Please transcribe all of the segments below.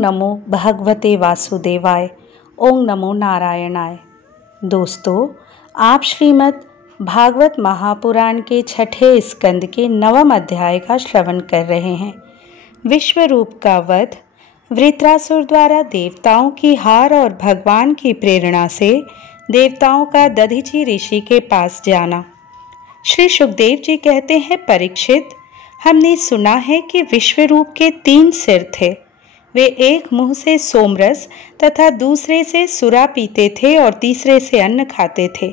नमो भगवते वासुदेवाय। ओम नमो नारायणाय। दोस्तों, आप श्रीमद् भागवत महापुराण के छठे स्कंद के 9वें अध्याय का श्रवण कर रहे हैं। विश्वरूप का वध। वृत्रासुर द्वारा देवताओं की हार और भगवान की प्रेरणा से देवताओं का दधीचि ऋषि के पास जाना। श्री सुखदेव जी कहते हैं, परीक्षित, हमने सुना है कि विश्वरूप के 3 सिर थे। वे एक मुंह से सोमरस तथा दूसरे से सुरा पीते थे और तीसरे से अन्न खाते थे।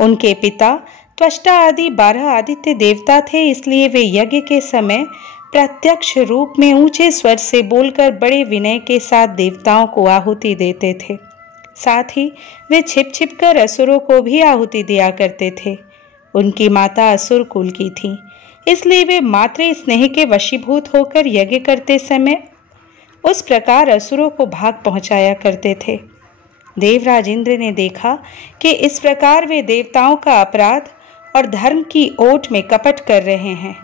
उनके पिता त्वष्टा आदि 12 आदित्य देवता थे, इसलिए वे यज्ञ के समय प्रत्यक्ष रूप में ऊंचे स्वर से बोलकर बड़े विनय के साथ देवताओं को आहुति देते थे। साथ ही वे छिप छिप कर असुरों को भी आहुति दिया करते थे। उनकी माता असुर कुल की थी, इसलिए वे मातृ स्नेह के वशीभूत होकर यज्ञ करते समय उस प्रकार असुरों को भाग पहुंचाया करते थे। देवराज इंद्र ने देखा कि इस प्रकार वे देवताओं का अपराध और धर्म की ओट में कपट कर रहे हैं।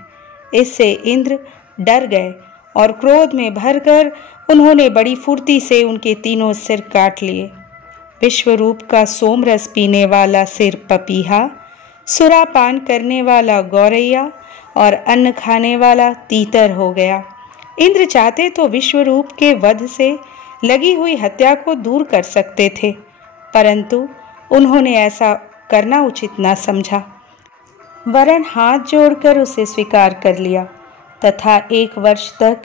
इससे इंद्र डर गए और क्रोध में भरकर उन्होंने बड़ी फुर्ती से उनके 3 सिर काट लिए। विश्वरूप का सोमरस पीने वाला सिर पपीहा, सुरापान करने वाला गौरैया और अन्न खाने वाला तीतर हो गया। इंद्र चाहते तो विश्वरूप के वध से लगी हुई हत्या को दूर कर सकते थे, परंतु उन्होंने ऐसा करना उचित न समझा, वरन हाथ जोड़कर उसे स्वीकार कर लिया तथा 1 वर्ष तक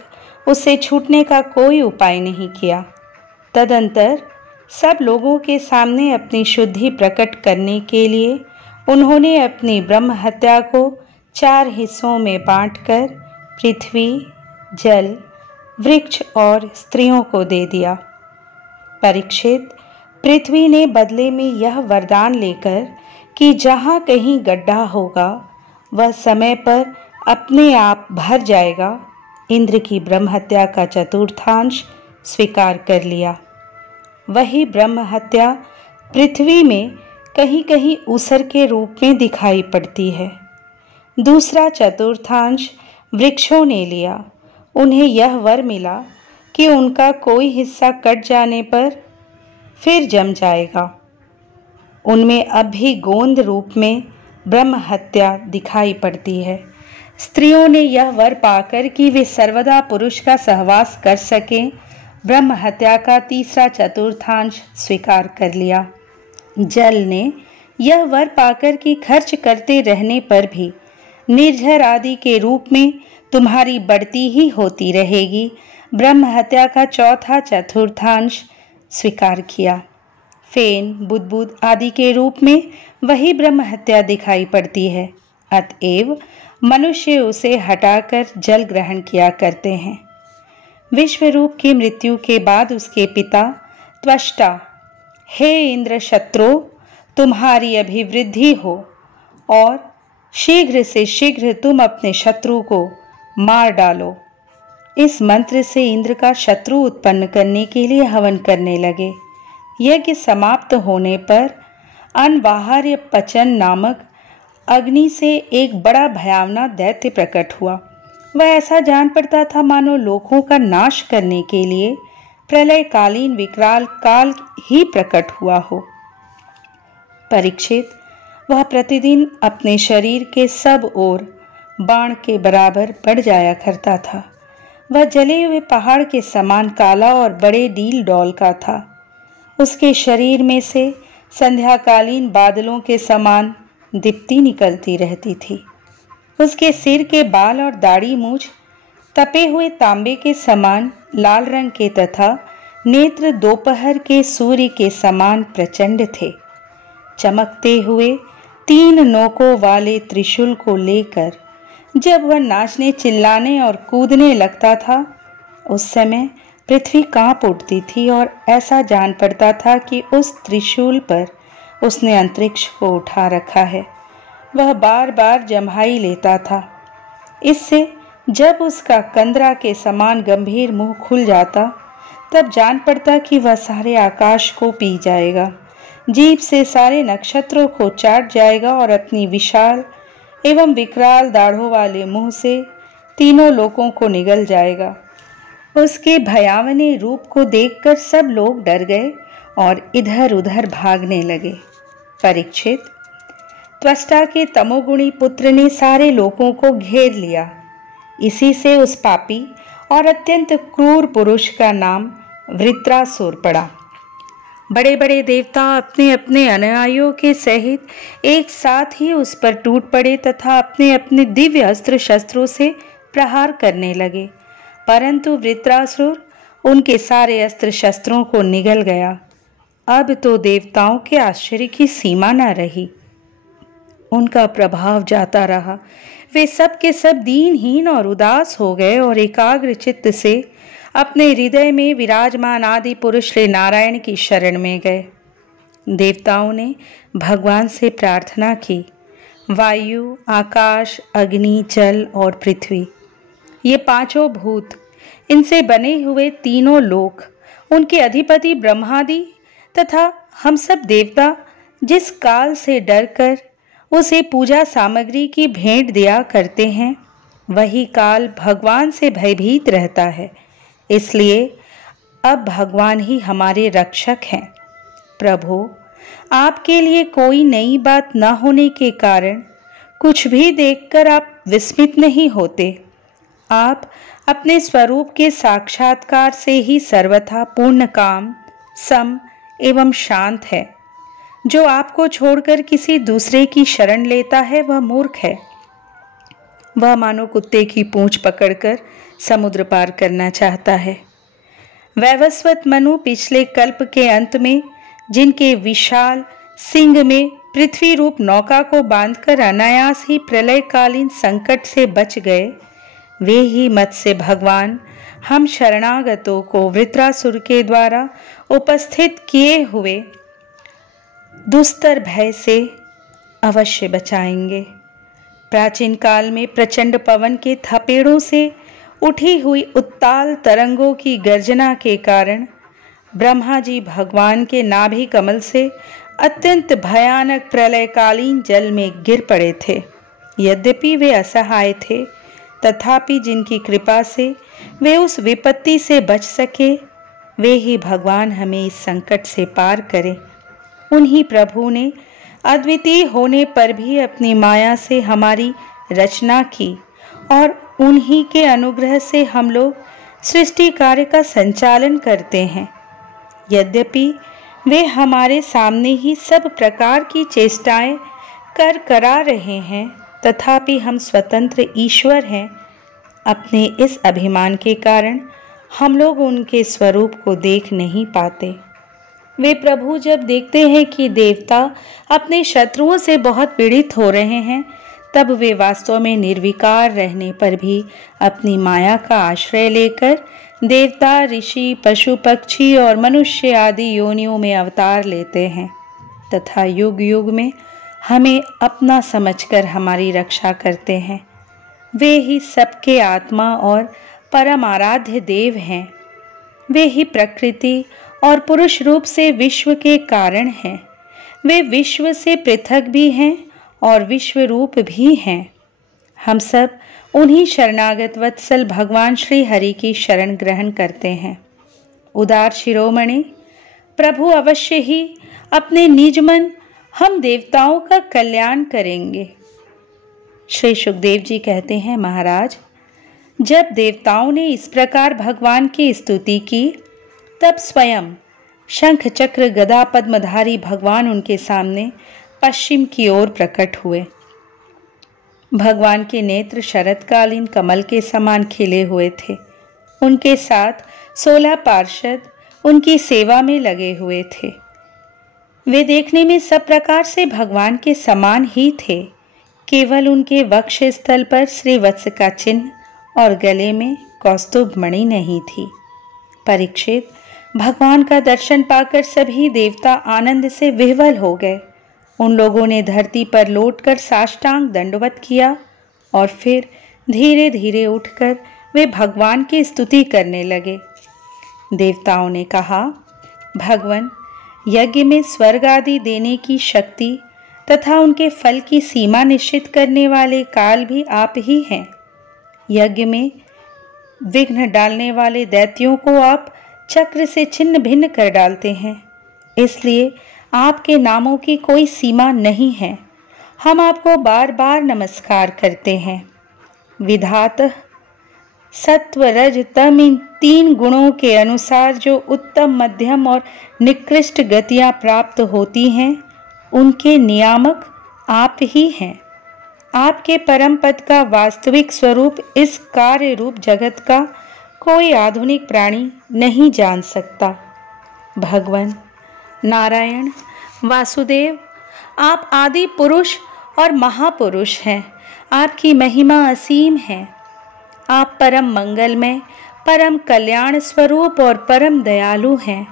उससे छूटने का कोई उपाय नहीं किया। तदंतर सब लोगों के सामने अपनी शुद्धि प्रकट करने के लिए उन्होंने अपनी ब्रह्म हत्या को 4 हिस्सों में बांटकर पृथ्वी, जल, वृक्ष और स्त्रियों को दे दिया। परीक्षित, पृथ्वी ने बदले में यह वरदान लेकर कि जहाँ कहीं गड्ढा होगा वह समय पर अपने आप भर जाएगा, इंद्र की ब्रह्म हत्या का चतुर्थांश स्वीकार कर लिया। वही ब्रह्म हत्या पृथ्वी में कहीं कहीं ऊसर के रूप में दिखाई पड़ती है। दूसरा चतुर्थांश वृक्षों ने लिया। उन्हें यह वर मिला कि उनका कोई हिस्सा कट जाने पर फिर जम जाएगा। उनमें अब भी गोंद रूप में ब्रह्म हत्या दिखाई पड़ती है। स्त्रियों ने यह वर पाकर कि वे सर्वदा पुरुष का सहवास कर सकें, ब्रह्म हत्या का तीसरा चतुर्थांश स्वीकार कर लिया। जल ने यह वर पाकर कि खर्च करते रहने पर भी निर्झर आदि के रूप में तुम्हारी बढ़ती ही होती रहेगी, ब्रह्म हत्या का चौथा चतुर्थांश स्वीकार किया। फेन, बुदबुद आदि के रूप में वही ब्रह्म हत्या दिखाई पड़ती है, अतएव मनुष्य उसे हटाकर जल ग्रहण किया करते हैं। विश्वरूप की मृत्यु के बाद उसके पिता त्वष्टा, हे इंद्र शत्रु, तुम्हारी अभिवृद्धि हो और शीघ्र से शीघ्र तुम अपने शत्रु को मार डालो। इस मंत्र से इंद्र का शत्रु उत्पन्न करने के लिए हवन करने लगे। यज्ञ समाप्त होने पर अनबाहार्य पचन नामक अग्नि से एक बड़ा भयावना दैत्य प्रकट हुआ। वह ऐसा जान पड़ता था मानो लोकों का नाश करने के लिए प्रलयकालीन विकराल काल ही प्रकट हुआ हो। परीक्षित, वह प्रतिदिन अपने शरीर के सब ओर बाण के बराबर बढ़ जाया करता था। वह जले हुए पहाड़ के समान काला और बड़े डील डौल का था। उसके शरीर में से संध्याकालीन बादलों के समान दीप्ति निकलती रहती थी। उसके सिर के बाल और दाढ़ी मूछ तपे हुए तांबे के समान लाल रंग के तथा नेत्र दोपहर के सूर्य के समान प्रचंड थे। चमकते हुए 3 नोकों वाले त्रिशूल को लेकर जब वह नाचने, चिल्लाने और कूदने लगता था, उस समय पृथ्वी कांप उठती थी और ऐसा जान पड़ता था कि उस त्रिशूल पर उसने अंतरिक्ष को उठा रखा है। वह बार बार जम्हाई लेता था। इससे जब उसका कंदरा के समान गंभीर मुंह खुल जाता, तब जान पड़ता कि वह सारे आकाश को पी जाएगा, जीभ से सारे नक्षत्रों को चाट जाएगा और अपनी विशाल एवं विकराल दाढ़ों वाले मुंह से तीनों लोकों को निगल जाएगा। उसके भयावने रूप को देखकर सब लोग डर गए और इधर उधर भागने लगे। परीक्षित, त्वष्टा के तमोगुणी पुत्र ने सारे लोगों को घेर लिया। इसी से उस पापी और अत्यंत क्रूर पुरुष का नाम वृत्रासुर पड़ा। बड़े बड़े देवता अपने अपने अनुयायियों के सहित एक साथ ही उस पर टूट पड़े तथा अपने अपने दिव्य अस्त्र शस्त्रों से प्रहार करने लगे, परंतु वृत्रासुर उनके सारे अस्त्र शस्त्रों को निगल गया। अब तो देवताओं के आश्चर्य की सीमा न रही। उनका प्रभाव जाता रहा। वे सब के सब दीनहीन और उदास हो गए और एकाग्र चित्त से अपने हृदय में विराजमान आदि पुरुष श्री नारायण की शरण में गए। देवताओं ने भगवान से प्रार्थना की। वायु, आकाश, अग्नि, जल और पृथ्वी, ये पांचों भूत, इनसे बने हुए तीनों लोक, उनके अधिपति ब्रह्मादि तथा हम सब देवता जिस काल से डरकर उसे पूजा सामग्री की भेंट दिया करते हैं, वही काल भगवान से भयभीत रहता है। इसलिए अब भगवान ही हमारे रक्षक हैं। प्रभु, आपके लिए कोई नई बात न होने के कारण कुछ भी देखकर आप विस्मित नहीं होते। आप अपने स्वरूप के साक्षात्कार से ही सर्वथा पूर्ण काम, सम एवं शांत है। जो आपको छोड़कर किसी दूसरे की शरण लेता है वह मूर्ख है। वह मानो कुत्ते की पूंछ पकड़कर समुद्र पार करना चाहता है। वैवस्वत मनु पिछले कल्प के अंत में जिनके विशाल सिंह में पृथ्वी रूप नौका को बांधकर अनायास ही प्रलयकालीन संकट से बच गए, वे ही मत्स्य भगवान हम शरणागतों को वृत्रासुर के द्वारा उपस्थित किए हुए दुस्तर भय से अवश्य बचाएंगे। प्राचीन काल में प्रचंड पवन के थपेड़ों से उठी हुई उत्ताल तरंगों की गर्जना के कारण ब्रह्मा जी भगवान के नाभि कमल से अत्यंत भयानक प्रलयकालीन जल में गिर पड़े थे। यद्यपि वे असहाय थे, तथापि जिनकी कृपा से वे उस विपत्ति से बच सके, वे ही भगवान हमें इस संकट से पार करें। उन्हीं प्रभु ने अद्वितीय होने पर भी अपनी माया से हमारी रचना की और उन्हीं के अनुग्रह से हम लोग सृष्टि कार्य का संचालन करते हैं। यद्यपि वे हमारे सामने ही सब प्रकार की चेष्टाएं करा रहे हैं, तथापि हम स्वतंत्र ईश्वर हैं। अपने इस अभिमान के कारण हम लोग उनके स्वरूप को देख नहीं पाते। वे प्रभु जब देखते हैं कि देवता अपने शत्रुओं से बहुत पीड़ित हो रहे हैं, तब वे वास्तव में निर्विकार रहने पर भी अपनी माया का आश्रय लेकर देवता, ऋषि, पशु, पक्षी और मनुष्य आदि योनियों में अवतार लेते हैं तथा युग युग में हमें अपना समझकर हमारी रक्षा करते हैं। वे ही सबके आत्मा और परम आराध्य देव हैं। वे ही प्रकृति और पुरुष रूप से विश्व के कारण हैं। वे विश्व से पृथक भी हैं और विश्व रूप भी हैं। हम सब उन्हीं शरणागत वत्सल भगवान श्री हरि की शरण ग्रहण करते हैं। उदार शिरोमणि, प्रभु अवश्य ही अपने निज मन हम देवताओं का कल्याण करेंगे। श्री सुखदेव जी कहते हैं, महाराज, जब देवताओं ने इस प्रकार भगवान की स्तुति की, तब स्वयं शंख चक्र गदा पद्मधारी भगवान उनके सामने पश्चिम की ओर प्रकट हुए। भगवान के नेत्र शरतकालीन कमल के समान खिले हुए थे। उनके साथ 16 पार्षद उनकी सेवा में लगे हुए थे। वे देखने में सब प्रकार से भगवान के समान ही थे। केवल उनके वक्ष स्थल पर श्रीवत्स का चिन्ह और गले में कौस्तुभ मणि नहीं थी। परीक्षित, भगवान का दर्शन पाकर सभी देवता आनंद से विह्वल हो गए। उन लोगों ने धरती पर लौटकर साष्टांग दंडवत किया और फिर धीरे धीरे उठकर वे भगवान की स्तुति करने लगे। देवताओं ने कहा, भगवान, यज्ञ में स्वर्ग आदि देने की शक्ति तथा उनके फल की सीमा निश्चित करने वाले काल भी आप ही हैं। यज्ञ में विघ्न डालने वाले दैत्यों को आप चक्र से छिन्न भिन्न कर डालते हैं। इसलिए आपके नामों की कोई सीमा नहीं है। हम आपको बार बार नमस्कार करते हैं। विधातः सत्व रज तम इन 3 गुणों के अनुसार जो उत्तम मध्यम और निकृष्ट गतियां प्राप्त होती हैं, उनके नियामक आप ही हैं। आपके परम पद का वास्तविक स्वरूप इस कार्य रूप जगत का कोई आधुनिक प्राणी नहीं जान सकता। भगवान नारायण वासुदेव, आप आदि पुरुष और महापुरुष हैं। आपकी महिमा असीम है। आप परम मंगलमय, परम कल्याण स्वरूप और परम दयालु हैं।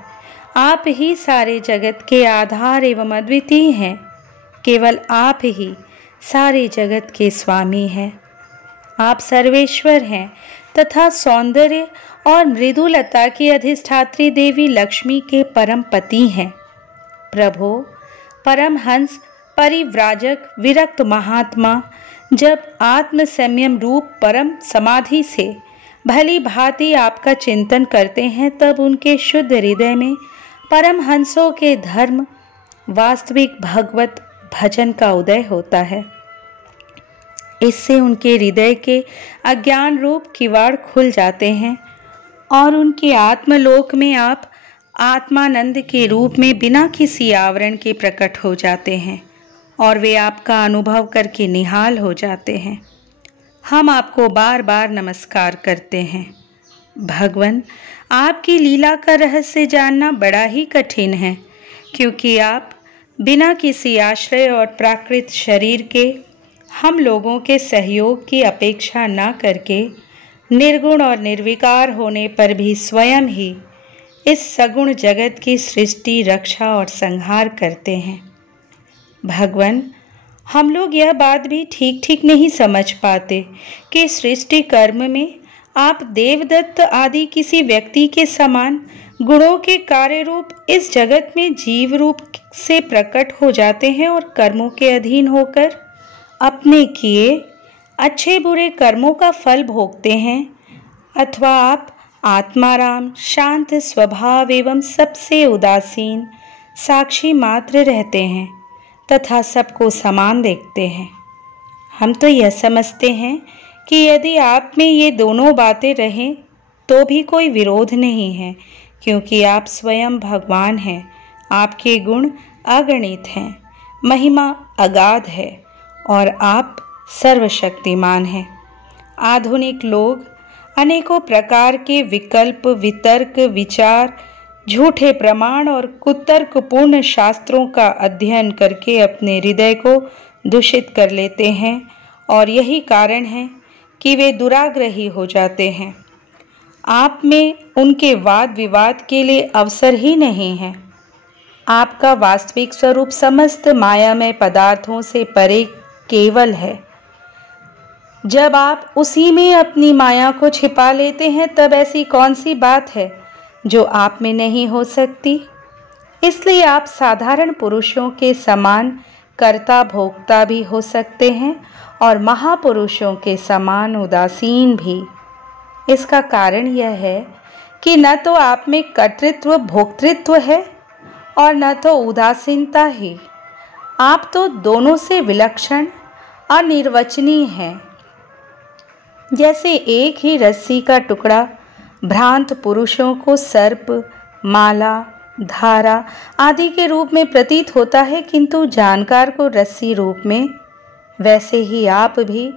आप ही सारे जगत के आधार एवं अद्वितीय हैं। केवल आप ही सारे जगत के स्वामी हैं। आप सर्वेश्वर हैं तथा सौंदर्य और मृदुलता की अधिष्ठात्री देवी लक्ष्मी के परम पति हैं। प्रभो, परमहंस परिव्राजक विरक्त महात्मा जब आत्म संयम रूप परम समाधि से भली भांति आपका चिंतन करते हैं, तब उनके शुद्ध हृदय में परमहंसों के धर्म वास्तविक भगवत भजन का उदय होता है। इससे उनके हृदय के अज्ञान रूप किवाड़ खुल जाते हैं और उनके आत्मलोक में आप आत्मानंद के रूप में बिना किसी आवरण के प्रकट हो जाते हैं और वे आपका अनुभव करके निहाल हो जाते हैं। हम आपको बार बार नमस्कार करते हैं। भगवान, आपकी लीला का रहस्य जानना बड़ा ही कठिन है, क्योंकि आप बिना किसी आश्रय और प्राकृत शरीर के हम लोगों के सहयोग की अपेक्षा न करके निर्गुण और निर्विकार होने पर भी स्वयं ही इस सगुण जगत की सृष्टि, रक्षा और संहार करते हैं। भगवान, हम लोग यह बात भी ठीक नहीं समझ पाते कि सृष्टि कर्म में आप देवदत्त आदि किसी व्यक्ति के समान गुणों के कार्य रूप इस जगत में जीव रूप से प्रकट हो जाते हैं और कर्मों के अधीन होकर अपने किए अच्छे बुरे कर्मों का फल भोगते हैं, अथवा आप आत्माराम, शांत स्वभाव एवं सबसे उदासीन साक्षी मात्र रहते हैं तथा सबको समान देखते हैं। हम तो यह समझते हैं कि यदि आप में ये दोनों बातें रहें तो भी कोई विरोध नहीं है, क्योंकि आप स्वयं भगवान हैं। आपके गुण अगणित हैं, महिमा अगाध है और आप सर्वशक्तिमान हैं। आधुनिक लोग अनेकों प्रकार के विकल्प, वितर्क, विचार, झूठे प्रमाण और कुतर्कपूर्ण शास्त्रों का अध्ययन करके अपने हृदय को दूषित कर लेते हैं और यही कारण है कि वे दुराग्रही हो जाते हैं। आप में उनके वाद विवाद के लिए अवसर ही नहीं है। आपका वास्तविक स्वरूप समस्त मायामय पदार्थों से परे केवल है। जब आप उसी में अपनी माया को छिपा लेते हैं, तब ऐसी कौन सी बात है जो आप में नहीं हो सकती। इसलिए आप साधारण पुरुषों के समान कर्ता भोक्ता भी हो सकते हैं और महापुरुषों के समान उदासीन भी। इसका कारण यह है कि न तो आप में कर्तृत्व भोक्तृत्व है और न तो उदासीनता ही। आप तो दोनों से विलक्षण अनिर्वचनीय हैं। जैसे एक ही रस्सी का टुकड़ा भ्रांत पुरुषों को सर्प, माला, धारा आदि के रूप में प्रतीत होता है, किंतु जानकार को रस्सी रूप में, वैसे ही आप भी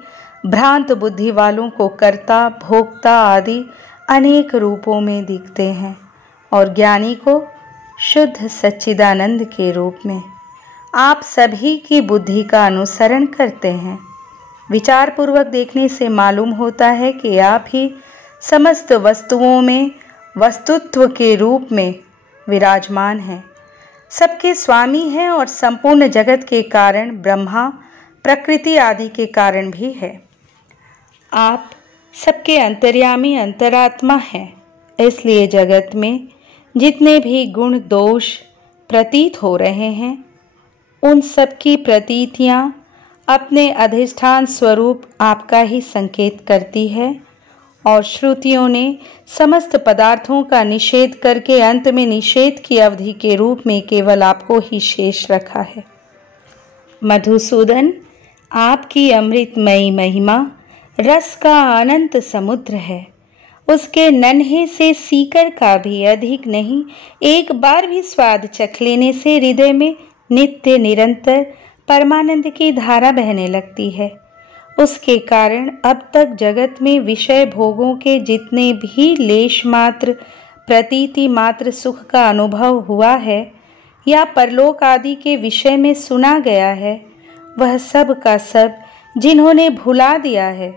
भ्रांत बुद्धि वालों को कर्ता भोक्ता आदि अनेक रूपों में दिखते हैं और ज्ञानी को शुद्ध सच्चिदानंद के रूप में। आप सभी की बुद्धि का अनुसरण करते हैं। विचार पूर्वक देखने से मालूम होता है कि आप ही समस्त वस्तुओं में वस्तुत्व के रूप में विराजमान हैं, सबके स्वामी हैं और संपूर्ण जगत के कारण ब्रह्मा, प्रकृति आदि के कारण भी है। आप सबके अंतर्यामी अंतरात्मा हैं। इसलिए जगत में जितने भी गुण दोष प्रतीत हो रहे हैं, उन सब की प्रतीतियाँ अपने अधिष्ठान स्वरूप आपका ही संकेत करती है और श्रुतियों ने समस्त पदार्थों का निषेध करके अंत में निषेध की अवधि के रूप में केवल आपको ही शेष रखा है। मधुसूदन, आपकी अमृतमयी महिमा रस का अनंत समुद्र है। उसके नन्हे से सीकर का भी अधिक नहीं, एक बार भी स्वाद चख लेने से हृदय में नित्य निरंतर परमानंद की धारा बहने लगती है। उसके कारण अब तक जगत में विषय भोगों के जितने भी लेश मात्र प्रतीति मात्र सुख का अनुभव हुआ है या परलोक आदि के विषय में सुना गया है, वह सब का सब जिन्होंने भुला दिया है,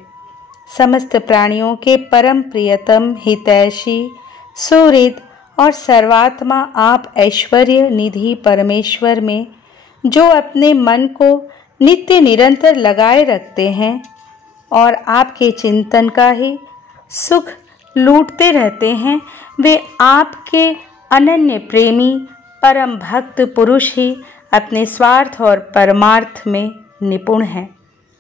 समस्त प्राणियों के परम प्रियतम हितैषी सुहृद और सर्वात्मा आप ऐश्वर्य निधि परमेश्वर में जो अपने मन को नित्य निरंतर लगाए रखते हैं और आपके चिंतन का ही सुख लूटते रहते हैं, वे आपके अनन्य प्रेमी परम भक्त पुरुष ही अपने स्वार्थ और परमार्थ में निपुण हैं।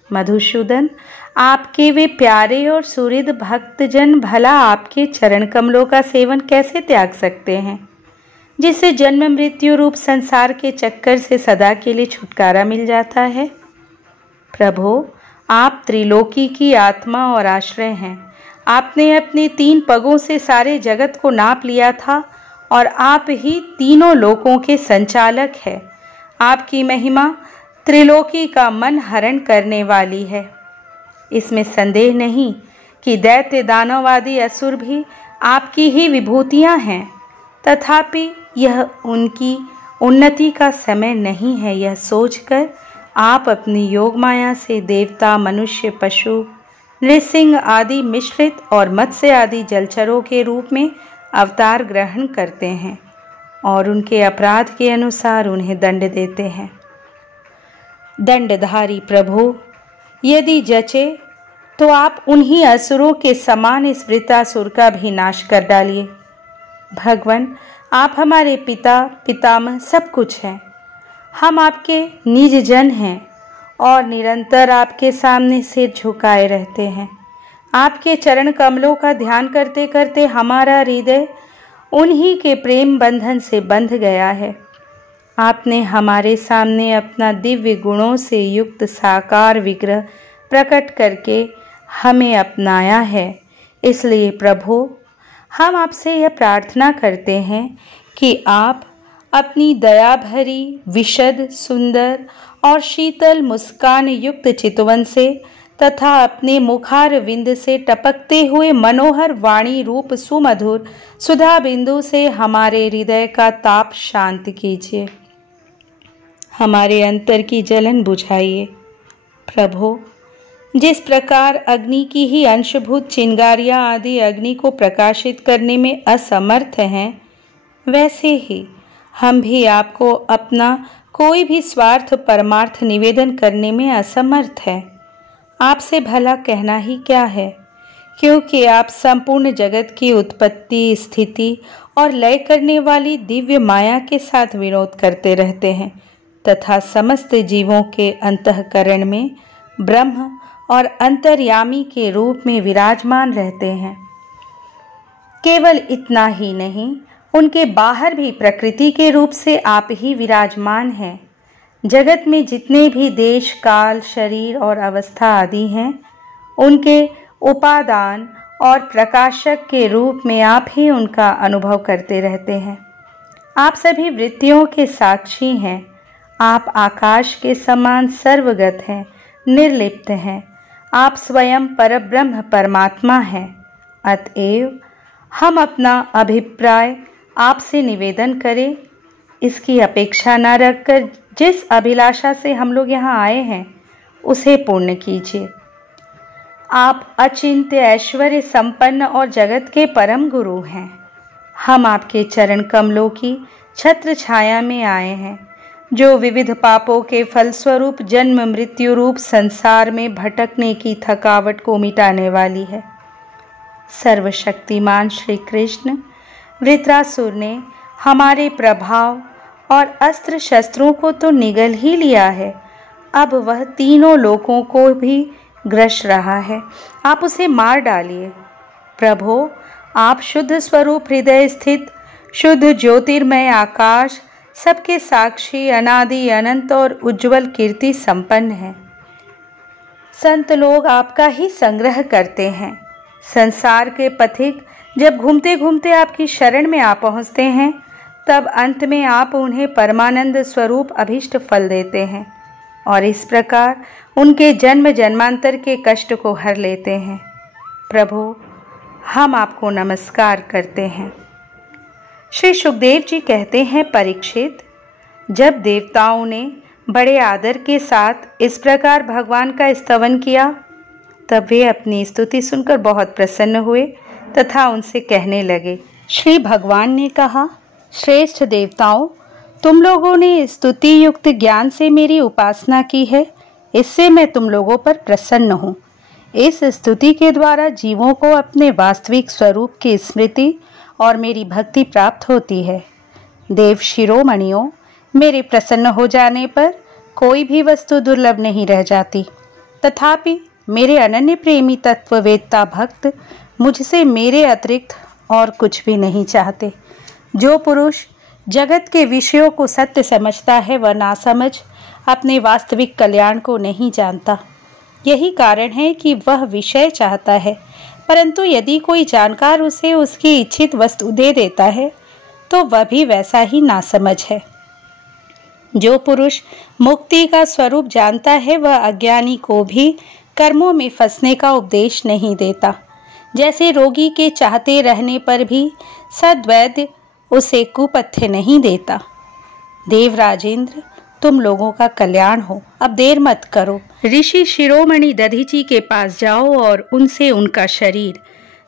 मधुसूदन, आपके वे प्यारे और सुहृद भक्तजन भला आपके चरण कमलों का सेवन कैसे त्याग सकते हैं, जिससे जन्म मृत्यु रूप संसार के चक्कर से सदा के लिए छुटकारा मिल जाता है। प्रभु, आप त्रिलोकी की आत्मा और आश्रय हैं। आपने अपने 3 पगों से सारे जगत को नाप लिया था और आप ही तीनों लोकों के संचालक हैं। आपकी महिमा त्रिलोकी का मन हरण करने वाली है। इसमें संदेह नहीं कि दैत्य दानव आदि असुर भी आपकी ही विभूतियां हैं, तथापि यह उनकी उन्नति का समय नहीं है। यह सोचकर आप अपनी योग माया से देवता, मनुष्य, पशु, नृसिंह आदि मिश्रित और मत्स्य आदि जलचरों के रूप में अवतार ग्रहण करते हैं और उनके अपराध के अनुसार उन्हें दंड देते हैं। दंडधारी प्रभु, यदि जचे तो आप उन्हीं असुरों के समान इस वृत्रासुर का भी नाश कर डालिए। भगवान, आप हमारे पिता, पितामह सब कुछ हैं। हम आपके निज जन हैं और निरंतर आपके सामने सिर झुकाए रहते हैं। आपके चरण कमलों का ध्यान करते करते हमारा हृदय उन्हीं के प्रेम बंधन से बंध गया है। आपने हमारे सामने अपना दिव्य गुणों से युक्त साकार विग्रह प्रकट करके हमें अपनाया है। इसलिए प्रभु, हम आपसे यह प्रार्थना करते हैं कि आप अपनी दया भरी, विशद, सुंदर और शीतल मुस्कान युक्त चितवन से तथा अपने मुखार विंद से टपकते हुए मनोहर वाणी रूप सुमधुर सुधा बिंदु से हमारे हृदय का ताप शांत कीजिए, हमारे अंतर की जलन बुझाइए। प्रभु, जिस प्रकार अग्नि की ही अंशभूत चिंगारियां आदि अग्नि को प्रकाशित करने में असमर्थ हैं, वैसे ही हम भी आपको अपना कोई भी स्वार्थ परमार्थ निवेदन करने में असमर्थ है। आपसे भला कहना ही क्या है, क्योंकि आप संपूर्ण जगत की उत्पत्ति, स्थिति और लय करने वाली दिव्य माया के साथ विरोध करते रहते हैं तथा समस्त जीवों के अंतःकरण में ब्रह्म और अंतर्यामी के रूप में विराजमान रहते हैं। केवल इतना ही नहीं, उनके बाहर भी प्रकृति के रूप से आप ही विराजमान हैं। जगत में जितने भी देश, काल, शरीर और अवस्था आदि हैं, उनके उपादान और प्रकाशक के रूप में आप ही उनका अनुभव करते रहते हैं। आप सभी वृत्तियों के साक्षी हैं। आप आकाश के समान सर्वगत हैं, निर्लिप्त हैं। आप स्वयं परब्रह्म परमात्मा हैं। अतएव हम अपना अभिप्राय आपसे निवेदन करें, इसकी अपेक्षा न रखकर जिस अभिलाषा से हम लोग यहाँ आए हैं उसे पूर्ण कीजिए। आप अचिंत्य ऐश्वर्य संपन्न और जगत के परम गुरु हैं। हम आपके चरण कमलों की छत्र छाया में आए हैं, जो विविध पापों के फलस्वरूप जन्म मृत्यु रूप संसार में भटकने की थकावट को मिटाने वाली है। सर्वशक्तिमान श्री कृष्ण, वृत्रासुर ने हमारे प्रभाव और अस्त्र शस्त्रों को तो निगल ही लिया है, अब वह तीनों लोकों को भी ग्रस रहा है। आप उसे मार डालिए। प्रभो, आप शुद्ध स्वरूप हृदय स्थित शुद्ध ज्योतिर्मय आकाश, सबके साक्षी, अनादि अनंत और उज्जवल कीर्ति संपन्न है। संत लोग आपका ही संग्रह करते हैं। संसार के पथिक जब घूमते घूमते आपकी शरण में आ पहुँचते हैं, तब अंत में आप उन्हें परमानंद स्वरूप अभीष्ट फल देते हैं और इस प्रकार उनके जन्म जन्मांतर के कष्ट को हर लेते हैं। प्रभु, हम आपको नमस्कार करते हैं। श्री सुखदेव जी कहते हैं, परीक्षित, जब देवताओं ने बड़े आदर के साथ इस प्रकार भगवान का स्तवन किया, तब वे अपनी स्तुति सुनकर बहुत प्रसन्न हुए तथा उनसे कहने लगे। श्री भगवान ने कहा, श्रेष्ठ देवताओं, तुम लोगों ने स्तुति युक्त ज्ञान से मेरी उपासना की है, इससे मैं तुम लोगों पर प्रसन्न हूँ। इस स्तुति के द्वारा जीवों को अपने वास्तविक स्वरूप की स्मृति और मेरी भक्ति प्राप्त होती है। देव शिरोमणियों, मेरे प्रसन्न हो जाने पर कोई भी वस्तु दुर्लभ नहीं रह जाती। तथापि मेरे अनन्य प्रेमी तत्ववेत्ता भक्त मुझसे मेरे अतिरिक्त और कुछ भी नहीं चाहते। जो पुरुष जगत के विषयों को सत्य समझता है, वह नासमझ अपने वास्तविक कल्याण को नहीं जानता। यही कारण है कि वह विषय चाहता है, परंतु यदि कोई जानकार उसे उसकी इच्छित वस्तु दे देता है, तो वह भी वैसा ही नासमझ है। जो पुरुष मुक्ति का स्वरूप जानता है, वह अज्ञानी को भी कर्मों में फंसने का उपदेश नहीं देता। जैसे रोगी के चाहते रहने पर भी सद्वैद्य उसे कुपथ्य नहीं देता। देवराजेंद्र, तुम लोगों का कल्याण हो, अब देर मत करो। ऋषि शिरोमणि दधीचि के पास जाओ और उनसे उनका शरीर,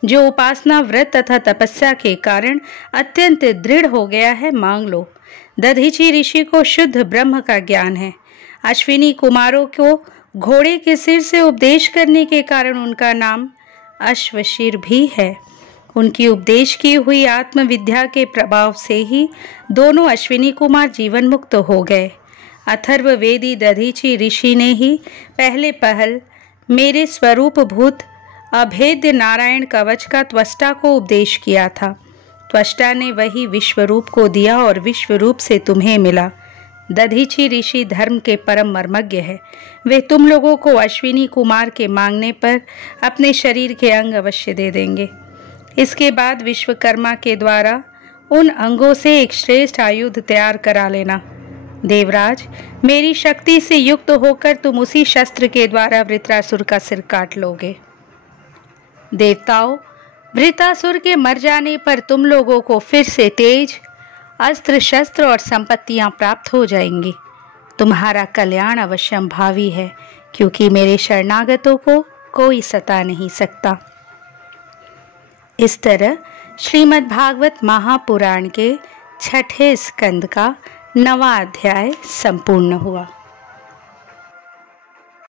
जो उपासना, व्रत तथा तपस्या के कारण अत्यंत दृढ़ हो गया है, मांग लो। दधीचि ऋषि को शुद्ध ब्रह्म का ज्ञान है। अश्विनी कुमारों को घोड़े के सिर से उपदेश करने के कारण उनका नाम अश्वशिर भी है। उनकी उपदेश की हुई आत्मविद्या के प्रभाव से ही दोनों अश्विनी कुमार जीवन मुक्त हो गए। अथर्ववेदी दधीचि ऋषि ने ही पहले पहल मेरे स्वरूप भूत अभेद्य नारायण कवच का त्वष्टा को उपदेश किया था। त्वष्टा ने वही विश्वरूप को दिया और विश्वरूप से तुम्हें मिला। दधीचि ऋषि धर्म के परम मर्मज्ञ है। वे तुम लोगों को अश्विनी कुमार के मांगने पर अपने शरीर के अंग अवश्य दे देंगे। इसके बाद विश्वकर्मा के द्वारा उन अंगों से एक श्रेष्ठ आयुध तैयार करा लेना। देवराज, मेरी शक्ति से युक्त होकर तुम उसी शस्त्र के द्वारा वृत्रासुर का सिर काट लोगे। देवताओं, वृत्रासुर के मर जाने पर तुम लोगों को फिर से तेज, अस्त्र शस्त्र और संपत्तियां प्राप्त हो जाएंगी। तुम्हारा कल्याण अवश्यम भावी है, क्योंकि मेरे शरणागतों को कोई सता नहीं सकता। इस तरह श्रीमद् भागवत महापुराण के 6ठे स्कंद का 9वां अध्याय संपूर्ण हुआ।